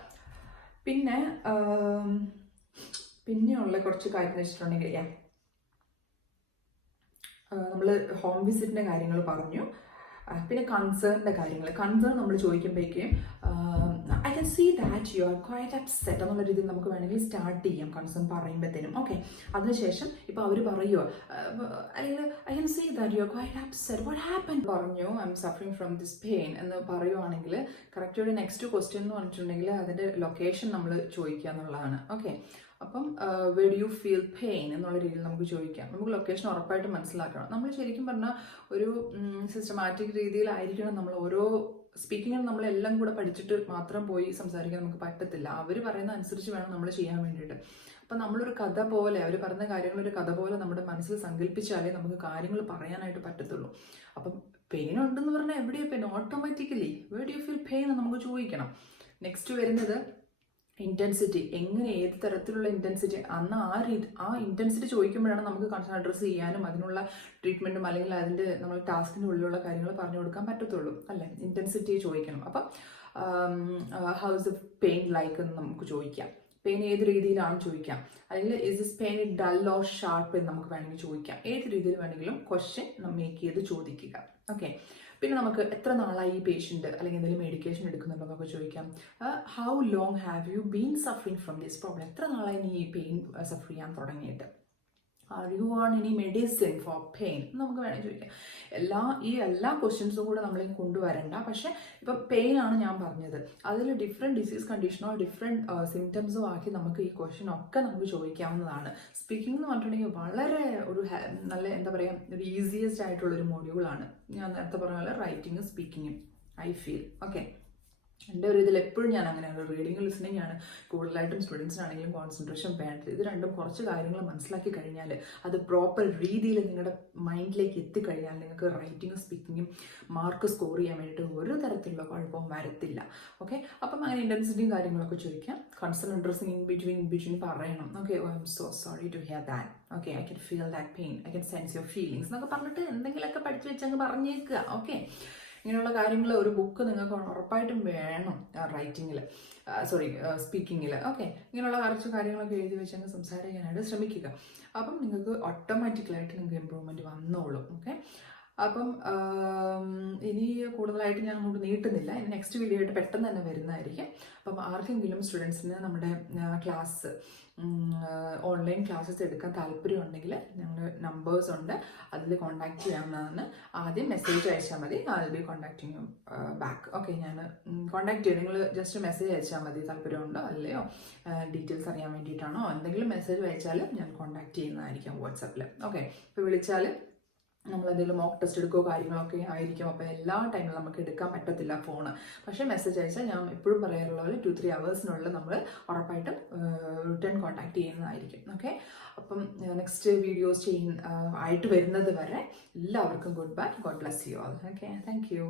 പിന്നെയുള്ള കുറച്ച് കാര്യം വെച്ചിട്ടുണ്ടെങ്കിൽ നമ്മൾ ഹോം വിസിറ്റിൻ്റെ കാര്യങ്ങൾ പറഞ്ഞു. പിന്നെ കൺസേണിൻ്റെ കാര്യങ്ങൾ. കൺസേൺ നമ്മൾ ചോദിക്കുമ്പോഴേക്കും I can see that you are quite upset എന്നുള്ള രീതിയിൽ നമുക്ക് വേണമെങ്കിൽ സ്റ്റാർട്ട് ചെയ്യാം കൺസേൺ പറയുമ്പോഴത്തേനും. ഓക്കെ. അതിനുശേഷം ഇപ്പോൾ അവർ പറയുമോ അല്ലെങ്കിൽ I can see that you are quite upset what happen പറഞ്ഞു I am suffering from this pain എന്ന് പറയുവാണെങ്കിൽ കറക്റ്റ് ഒരു നെക്സ്റ്റ് ക്വസ്റ്റ്യൻ എന്ന് പറഞ്ഞിട്ടുണ്ടെങ്കിൽ അതിൻ്റെ ലൊക്കേഷൻ നമ്മൾ ചോദിക്കുക എന്നുള്ളതാണ്. ഓക്കെ. അപ്പം where do you feel pain എന്നുള്ള രീതിയിൽ നമുക്ക് ചോദിക്കാം. നമുക്ക് ലൊക്കേഷൻ ഉറപ്പായിട്ട് മനസ്സിലാക്കണം. നമ്മൾ ശരിക്കും പറഞ്ഞാൽ ഒരു സിസ്റ്റമാറ്റിക് രീതിയിലായിരിക്കണം നമ്മൾ ഓരോ സ്പീക്കിങ്ങിന് നമ്മളെല്ലാം കൂടെ പഠിച്ചിട്ട് മാത്രം പോയി സംസാരിക്കാൻ നമുക്ക് പറ്റത്തില്ല. അവർ പറയുന്ന അനുസരിച്ച് വേണം നമ്മൾ ചെയ്യാൻ വേണ്ടിയിട്ട്. അപ്പം നമ്മളൊരു കഥ പോലെ അവർ പറയുന്ന കാര്യങ്ങൾ ഒരു കഥ പോലെ നമ്മുടെ മനസ്സിൽ സങ്കല്പിച്ചാലേ നമുക്ക് കാര്യങ്ങൾ പറയാനായിട്ട് പറ്റത്തുള്ളൂ. അപ്പം പെയിൻ ഉണ്ടെന്ന് പറഞ്ഞാൽ എവിടെയാണ് pain? Automatically where do you feel pain എന്ന് നമുക്ക് ചോദിക്കണം. നെക്സ്റ്റ് വരുന്നത് ഇൻറ്റൻസിറ്റി. എങ്ങനെ ഏത് തരത്തിലുള്ള ഇൻറ്റൻസിറ്റി അന്ന് ആ ഇൻറ്റൻസിറ്റി ചോദിക്കുമ്പോഴാണ് നമുക്ക് കൺസേൺ അഡ്രസ്സ് ചെയ്യാനും അതിനുള്ള ട്രീറ്റ്മെൻറ്റും അല്ലെങ്കിൽ അതിൻ്റെ നമ്മൾ ടാസ്കിൻ്റെ ഉള്ളിലുള്ള കാര്യങ്ങൾ പറഞ്ഞു കൊടുക്കാൻ പറ്റത്തുള്ളൂ അല്ലേ. ഇൻറ്റൻസിറ്റി ചോദിക്കണം. അപ്പം how is the pain like എന്ന് നമുക്ക് ചോദിക്കാം. പെയിൻ ഏത് രീതിയിലാണ് ചോദിക്കാം. അല്ലെങ്കിൽ is this pain dull or sharp എന്ന് നമുക്ക് വേണമെങ്കിൽ ചോദിക്കാം. ഏത് രീതിയിൽ വേണമെങ്കിലും ക്വസ്റ്റ്യൻ മേക്ക് ചെയ്ത് ചോദിക്കുക. ഓക്കെ. പിന്നെ നമുക്ക് എത്ര നാളായി ഈ പേഷ്യൻറ്റ് അല്ലെങ്കിൽ എന്തെങ്കിലും മെഡിക്കേഷൻ എടുക്കുന്നുണ്ടോ എന്നൊക്കെ ചോദിക്കാം. How long have you been suffering from this problem? എത്ര നാളായി നീ ഈ പെയിൻ സഫർ ചെയ്യാൻ തുടങ്ങിയിട്ട്? Are you on any medicine four pain നമുക്ക് വേണമെങ്കിൽ ചോദിക്കാം. എല്ലാ ക്വസ്റ്റ്യൻസും കൂടെ നമ്മൾ കൊണ്ടുവരണ്ട. പക്ഷേ ഇപ്പം പെയിൻ ആണ് ഞാൻ പറഞ്ഞത്, അതിൽ ഡിഫറെൻറ്റ് ഡിസീസ് കണ്ടീഷനോ ഡിഫറെൻറ്റ് സിംറ്റംസോ ആക്കി നമുക്ക് ഈ ക്വസ്റ്റ്യൻ ഒക്കെ നമുക്ക് ചോദിക്കാവുന്നതാണ്. സ്പീക്കിംഗ് എന്ന് പറഞ്ഞിട്ടുണ്ടെങ്കിൽ വളരെ ഒരു നല്ല എന്താ പറയുക ഒരു ഈസിയസ്റ്റ് ആയിട്ടുള്ളൊരു മൊഡ്യൂളാണ്. ഞാൻ നേരത്തെ പറഞ്ഞ പോലെ റൈറ്റിങ്ങും സ്പീക്കിങ്ങും ഐ ഫീൽ. ഓക്കെ. എൻ്റെ ഒരു ഇതിൽ എപ്പോഴും ഞാൻ അങ്ങനെയാണ്. റീഡിങ് ലിസണിങ് ആണ് കൂടുതലായിട്ടും സ്റ്റുഡൻസിനാണെങ്കിലും കോൺസെൻട്രേഷൻ വേണ്ടത്. ഇത് രണ്ടും കുറച്ച് കാര്യങ്ങൾ മനസ്സിലാക്കി കഴിഞ്ഞാൽ അത് പ്രോപ്പർ രീതിയിൽ നിങ്ങളുടെ മൈൻഡിലേക്ക് എത്തിക്കഴിഞ്ഞാൽ നിങ്ങൾക്ക് റൈറ്റിങ്ങും സ്പീക്കിങ്ങും മാർക്ക് സ്കോർ ചെയ്യാൻ വേണ്ടിയിട്ട് ഒരു തരത്തിലുള്ള കുഴപ്പവും വരത്തില്ല. ഓക്കെ. അപ്പം അങ്ങനെ ഇൻറ്റൻസിറ്റിയും കാര്യങ്ങളൊക്കെ ചോദിക്കാം. കൺസേൺ അഡ്രസ്സിങ് ഇൻ ബിറ്റ്വീൻ പറയണം. Okay. I am so sorry to hear that. Okay. I can feel that pain. I can sense your feelings എന്നൊക്കെ പറഞ്ഞിട്ട് എന്തെങ്കിലുമൊക്കെ പഠിച്ചു വെച്ചങ്ങ് പറഞ്ഞേക്കുക. ഓക്കെ. ഇങ്ങനെയുള്ള കാര്യങ്ങൾ ഒരു ബുക്ക് നിങ്ങൾക്ക് ഉറപ്പായിട്ടും വേണം റൈറ്റിങ്ങിൽ സ്പീക്കിങ്ങിൽ. ഓക്കെ. ഇങ്ങനെയുള്ള കുറച്ച് കാര്യങ്ങളൊക്കെ എഴുതി വെച്ചങ്ങ് സംസാരിക്കാനായിട്ട് ശ്രമിക്കുക. അപ്പം നിങ്ങൾക്ക് ഓട്ടോമാറ്റിക്കലായിട്ട് നിങ്ങൾക്ക് ഇമ്പ്രൂവ്മെൻറ്റ് വന്നോളും. ഓക്കെ. അപ്പം ഇനി കൂടുതലായിട്ട് ഞാൻ അങ്ങോട്ട് നീട്ടുന്നില്ല. ഇനി നെക്സ്റ്റ് വീഡിയോ ആയിട്ട് പെട്ടെന്ന് തന്നെ വരുന്നതായിരിക്കും. അപ്പം ആർക്കെങ്കിലും സ്റ്റുഡൻസിന് നമ്മുടെ ക്ലാസ് ഓൺലൈൻ ക്ലാസ്സസ് എടുക്കാൻ താല്പര്യം ഉണ്ടെങ്കിൽ ഞങ്ങളുടെ നമ്പേഴ്സ് ഉണ്ട്, അതിൽ കോൺടാക്ട് ചെയ്യാവുന്നതാണ്. ആദ്യം മെസ്സേജ് അയച്ചാൽ മതി, I will be contacting you back. Okay, ഞാൻ കോൺടാക്ട് ചെയ്യും. നിങ്ങൾ ജസ്റ്റ് മെസ്സേജ് അയച്ചാൽ മതി, താല്പര്യമുണ്ടോ അല്ലയോ, ഡീറ്റെയിൽസ് അറിയാൻ വേണ്ടിയിട്ടാണോ, എന്തെങ്കിലും മെസ്സേജ് അയച്ചാൽ ഞാൻ കോൺടാക്ട് ചെയ്യുന്നതായിരിക്കും വാട്സാപ്പിൽ. ഓക്കെ, ഇപ്പോൾ വിളിച്ചാൽ നമ്മളെന്തെങ്കിലും മോക്ക് ടെസ്റ്റ് എടുക്കുകയോ കാര്യങ്ങളൊക്കെ ആയിരിക്കും. അപ്പോൾ എല്ലാ ടൈമിലും നമുക്ക് എടുക്കാൻ പറ്റത്തില്ല ഫോണ്. പക്ഷേ മെസ്സേജ് അയച്ചാൽ ഞാൻ എപ്പോഴും പറയാറുള്ള പോലെ 2-3 hours നമ്മൾ ഉറപ്പായിട്ടും റിട്ടേൺ കോൺടാക്ട് ചെയ്യുന്നതായിരിക്കും. ഓക്കെ, അപ്പം നെക്സ്റ്റ് വീഡിയോസ് ആയിട്ട് വരുന്നത് വരെ എല്ലാവർക്കും good bye. God bless you all. Okay, thank you.